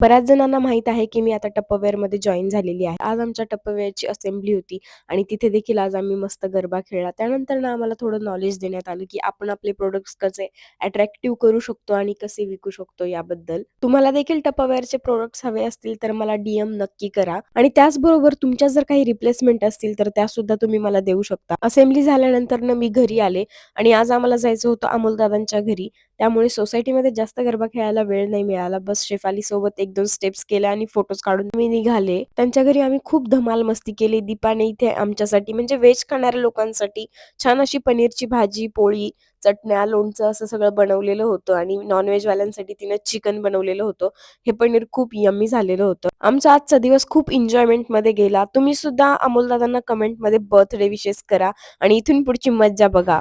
बऱ्याच जणांना माहित आहे की मी आता टप्परवेअरमध्ये जॉइन झालेली आहे. आज आमच्या टप्परवेअरची असेंब्ली होती आणि तिथे देखील आज आम्ही मस्त गरबा खेळला. त्यानंतर ना आम्हाला थोडं नॉलेज देण्यात आलं की आपण आपले प्रोडक्ट्स कसे अट्रॅक्टिव्ह करू शकतो आणि कसे विकू शकतो याबद्दल. तुम्हाला देखील टप्परवेअरचे प्रोडक्ट्स हवे असतील तर मला DM नक्की करा आणि त्याचबरोबर तुमच्या जर काही रिप्लेसमेंट असतील तर त्या सुद्धा तुम्ही मला देऊ शकता. असेंब्ली झाल्यानंतर ना मी घरी आले आणि आज आम्हाला जायचं होतं अमोलदादांच्या घरी. त्यामुळे सोसायटीमध्ये जास्त गरबा खेळायला वेळ नाही मिळाला. बस शेफाली सोबत 1-2 स्टेप्स केल्या आणि फोटोज काढून मी निघाले. त्यांच्या घरी आम्ही खूप धमाल मस्ती केली. दीपाने इथे आमच्यासाठी म्हणजे व्हेज खाणाऱ्या लोकांसाठी छान अशी पनीरची भाजी, पोळी, चटण्या, लोणचं असं सगळं बनवलेलं होतं आणि नॉन-व्हेज वाल्यांसाठी तिने चिकन बनवलेलं होतं. हे पनीर खूप यम्मी झालेलं होतं. आमचा आजचा दिवस खूप एन्जॉयमेंटमध्ये गेला. तुम्ही सुद्धा अमोलदादांना कमेंटमध्ये बर्थडे विशेस करा आणि इथून पुढची मज्जा बघा.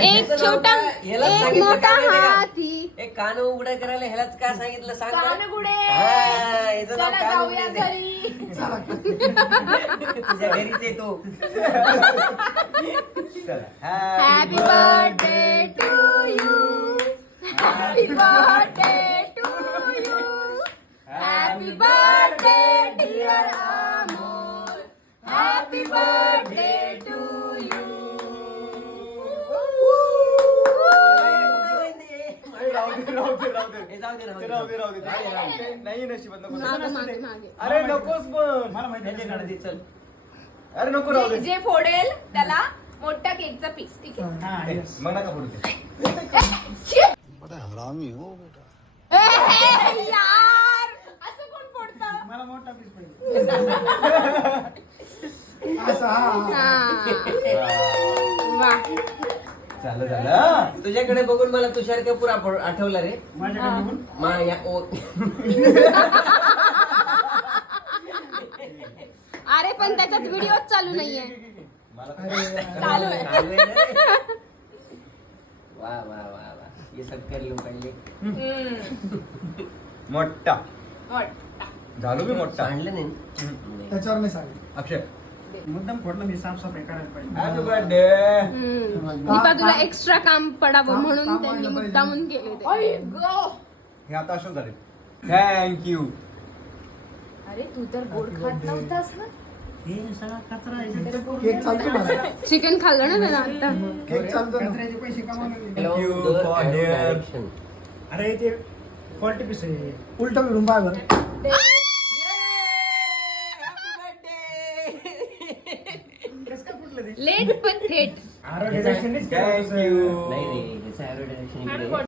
एक छोटा एक मोठा हाती. एक कान उघडा करायला ह्यालाच काय सांगितलं सांग बरं? कानगुडे. हा, याचं नाव चला कान जाऊया उघडे. घरी. तुझ्या घरीच येतो. Happy birthday to you. Happy birthday to you. Happy birthday dear Amol. Happy birthday to you. नाही नशिबात नको. मागे मागे. अरे नकोस पण मला माहिती आहे. चल अरे नको राहू दे. जे फोडेल त्याला मोठा केकचा पीस. ठीक आहे. हा, yes. मग नका पडू दे. यार असं कोण फोडतं? मला मोठा पीस पाहिजे. असं झालं. तुझ्याकडे बघून मला तुषार कपूर आठवला रे. माझ्याकडे बघून अरे पण त्याच्यात व्हिडिओ चालू नाहीये. चालू आहे. वा वा वा वा ये सब कर लो पहिले. मोठा झालो मी मोठा. आणलं नाही त्याच्यावर मी सांगेन. अक्षय मुद्दाम फोडलं मी साफसफाई करायला पाहिजे. Happy birthday. दीपा तुला एक्स्ट्रा काम पडावं म्हणून त्यांनी मुद्दामून केले ते. हे आता अशोक झाले. थँक्यू. अरे तू तर गोड खात नव्हतास ना. हे सगळा कचरा आहे. केक चालतो मला. चिकन खाल्लं ना त्याला आता. केक चालतो ना. कचऱ्याचे पैसे कमावले. Thank you for your- अरे ते क्वालिटी पीस आहे. उलट फिरून पाय बरं. कसं काय फुटलं ते? लेट पण थेट. आरोग्य Thank you. नाही रे ह्याचं ऍडव्हर्टायझेशन